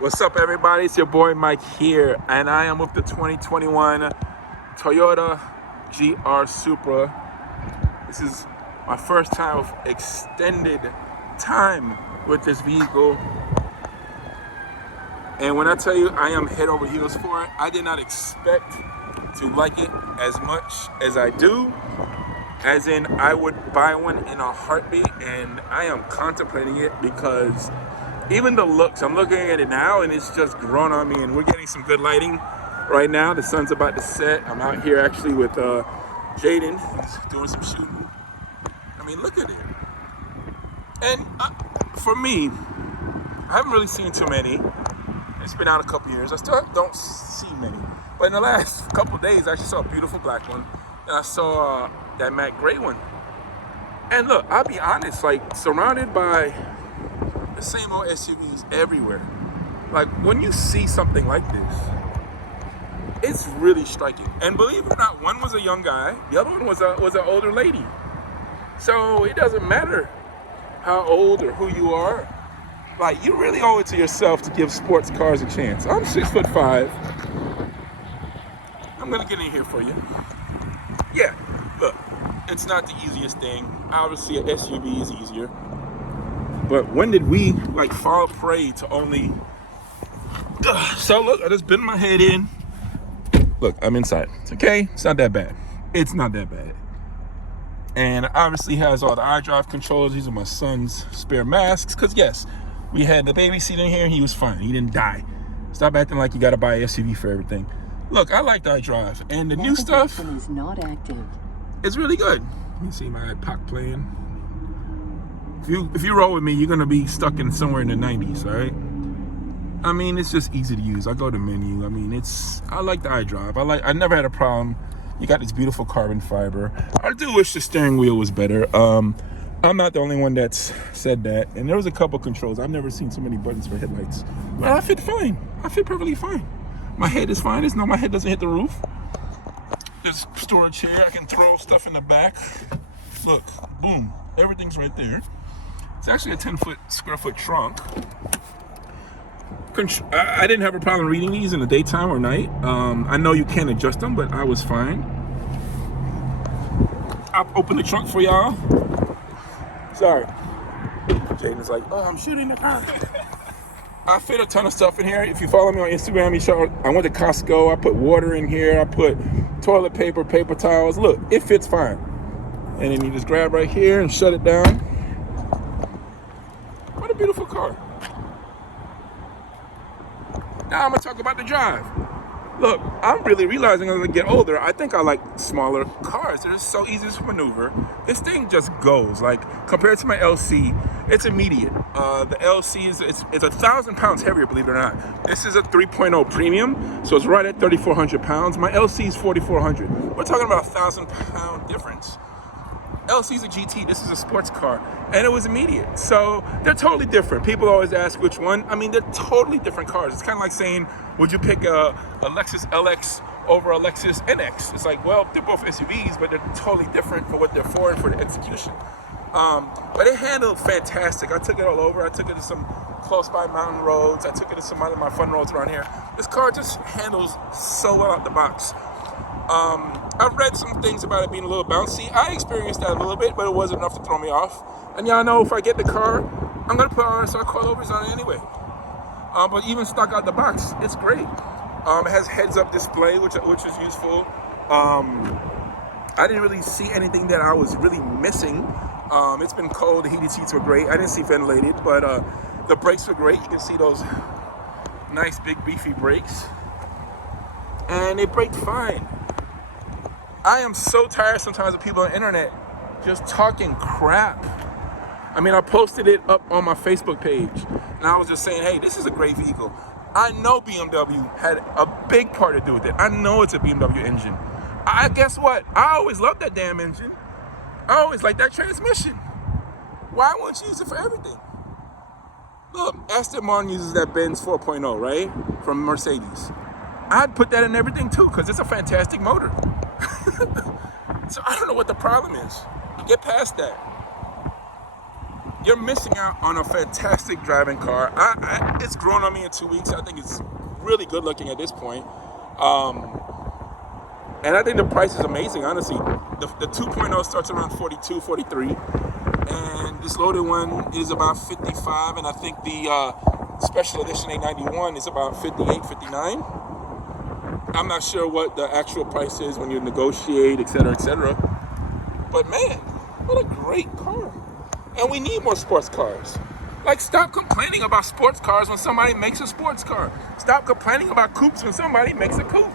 What's up, everybody? It's your boy Mike here, and I am with the 2021 Toyota GR Supra. This is my first time of extended time with this vehicle. And when I tell you I am head over heels for it, I did not expect to like it as much as I do. As in, I would buy one in a heartbeat, and I am contemplating it because even the looks, I'm looking at it now and it's just grown on me, and we're getting some good lighting right now. The sun's about to set. I'm out here actually with Jaden. He's doing some shooting. I mean, look at it. And for me, I haven't really seen too many. It's been out a couple years. I still don't see many. But in the last couple of days, I actually saw a beautiful black one. And I saw that matte gray one. And look, I'll be honest, like, surrounded by the same old SUVs everywhere. Like, when you see something like this, it's really striking. And believe it or not, one was a young guy, the other one was an older lady. So it doesn't matter how old or who you are. Like, you really owe it to yourself to give sports cars a chance. I'm 6'5". I'm gonna get in here for you. Yeah, look, it's not the easiest thing. Obviously, an SUV is easier. But when did we like fall prey to only? So look, I just bent my head in. Look, I'm inside. It's okay. It's not that bad. It's not that bad. And obviously has all the iDrive controls. These are my son's spare masks. Cause yes, we had the baby seat in here. He was fine. He didn't die. Stop acting like you gotta buy an SUV for everything. Look, I like the iDrive, and the new stuff is not active. It's really good. You see my POC playing. If you roll with me, you're gonna be stuck in somewhere in the 90s, all right? I mean, it's just easy to use. I go to menu. I mean, I like the iDrive. I never had a problem. You got this beautiful carbon fiber. I do wish the steering wheel was better. I'm not the only one that's said that. And there was a couple controls. I've never seen so many buttons for headlights. But I fit fine. I fit perfectly fine. My head is fine. My head doesn't hit the roof. There's storage here. I can throw stuff in the back. Look, boom. Everything's right there. It's actually a 10-square foot trunk. I didn't have a problem reading these in the daytime or night. I know you can't adjust them, but I was fine. I'll open the trunk for y'all. Sorry. Jaden's like, oh, I'm shooting the car. I fit a ton of stuff in here. If you follow me on Instagram, you saw I went to Costco. I put water in here. I put toilet paper, paper towels. Look, it fits fine. And then you just grab right here and shut it down. What a beautiful car. Now I'm gonna talk about the drive. Look, I'm really realizing as I get older, I think I like smaller cars. They're so easy to maneuver. This thing just goes. Like, compared to my LC, it's immediate. The LC is it's 1,000 pounds heavier, believe it or not. This is a 3.0 premium, so it's right at 3,400 pounds. My LC is 4,400. We're talking about a 1,000-pound difference. LC is a GT, this is a sports car, and it was immediate. So they're totally different. People always ask which one. I mean, they're totally different cars. It's kind of like saying, would you pick a Lexus LX over a Lexus NX? It's like, well, they're both SUVs, but they're totally different for what they're for and for the execution. But it handled fantastic. I took it all over. I took it to some close by mountain roads. I took it to some of my fun roads around here. This car just handles so well out the box. I've read some things about it being a little bouncy. I experienced that a little bit, but it wasn't enough to throw me off. And y'all know if I get the car, I'm gonna put RSR coilovers on it anyway. But even stock out the box, it's great. It has heads-up display, which is useful. I didn't really see anything that I was really missing. It's been cold. The heated seats were great. I didn't see ventilated, but the brakes were great. You can see those nice, big, beefy brakes, and it braked fine. I am so tired sometimes of people on the internet just talking crap. I mean, I posted it up on my Facebook page, and I was just saying, hey, this is a great vehicle. I know BMW had a big part to do with it. I know it's a BMW engine. Guess what? I always loved that damn engine. I always liked that transmission. Why won't you use it for everything? Look, Aston Martin uses that Benz 4.0, right? From Mercedes. I'd put that in everything too, because it's a fantastic motor. So I don't know what the problem is. Get past that. you're missing out on a fantastic driving car. It's grown on me in 2 weeks. I think it's really good looking at this point. And I think the price is amazing, honestly. The 2.0 starts around 42, 43. And this loaded one is about 55. And I think the special edition 891 is about 58, 59. I'm not sure what the actual price is when you negotiate, et cetera, et cetera. But man, what a great car. And we need more sports cars. Like, stop complaining about sports cars when somebody makes a sports car. Stop complaining about coupes when somebody makes a coupe.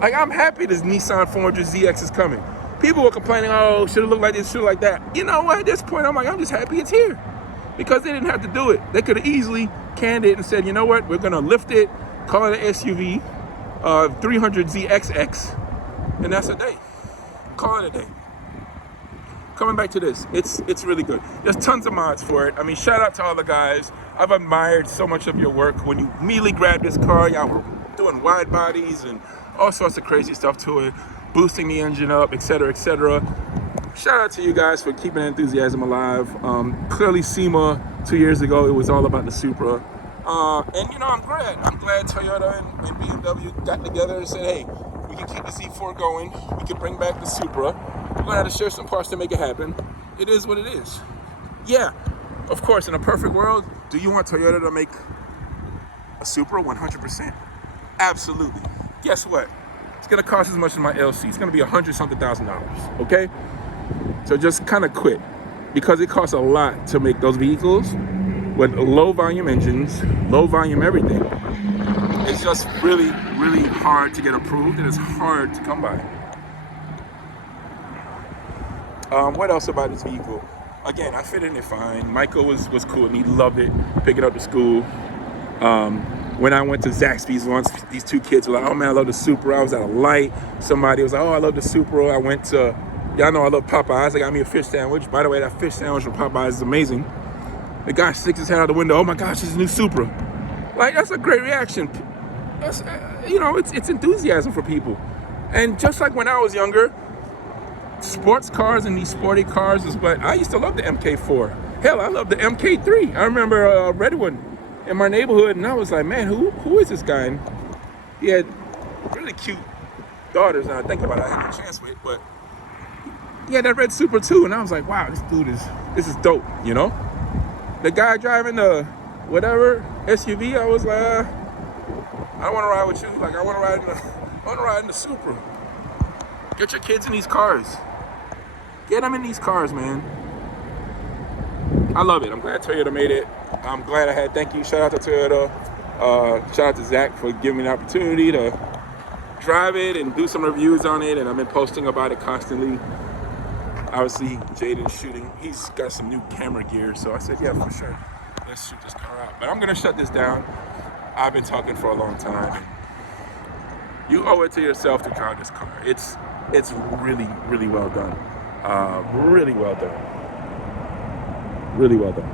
Like, I'm happy this Nissan 400ZX is coming. People were complaining, oh, should have looked like this, should have like that. You know what? At this point, I'm like, I'm just happy it's here. Because they didn't have to do it. They could have easily canned it and said, you know what? We're going to lift it, call it an SUV, 300ZXX, and that's a day. Call it a day. Coming back to this, it's really good. There's tons of mods for it. I mean, shout out to all the guys. I've admired so much of your work. When you immediately grabbed this car, y'all were doing wide bodies and all sorts of crazy stuff to it, boosting the engine up, etc., etc. Shout out to you guys for keeping enthusiasm alive. Clearly SEMA 2 years ago, it was all about the Supra. And you know, I'm glad Toyota and BMW got together and said, hey, we can keep the Z4 going. We can bring back the Supra. We're gonna have to share some parts to make it happen. It is what it is. Yeah, of course, in a perfect world, do you want Toyota to make a Supra? 100%. Absolutely. Guess what? It's gonna cost as much as my LC. It's gonna be $100-something thousand, okay? So just kind of quit, because it costs a lot to make those vehicles with low volume engines, low volume everything. It's just really, really hard to get approved, and it's hard to come by. What else about this vehicle? Again, I fit in it fine. Michael was cool and he loved it, picking up to school. When I went to Zaxby's once, these two kids were like, oh man, I love the Supra. I was at a light. Somebody was like, oh, I love the Supra. I went to, y'all know I love Popeyes. They got me a fish sandwich. By the way, that fish sandwich from Popeyes is amazing. The guy sticks his head out the window. Oh my gosh, it's a new Supra. Like, that's a great reaction. That's, you know, it's enthusiasm for people. And just like when I was younger, sports cars and these sporty cars is what I used to love. The MK4. Hell, I love the MK3. I remember a red one in my neighborhood, and I was like, man, who is this guy? And he had really cute daughters. Now I think about it, I had no chance with, but he had that red Supra too, and I was like, wow, this is dope, you know? The guy driving the whatever SUV, I was like, I don't want to ride with you. Like, I want to ride in the Supra. Get your kids in these cars. Get them in these cars, man. I love it. I'm glad Toyota made it. I'm glad I had, thank you. Shout out to Toyota. Shout out to Zach for giving me the opportunity to drive it and do some reviews on it. And I've been posting about it constantly. Obviously, Jaden's shooting. He's got some new camera gear. So I said, yeah, for sure. Let's shoot this car out. But I'm going to shut this down. I've been talking for a long time. You owe it to yourself to drive this car. It's really, really well done. Really well done. Really well done.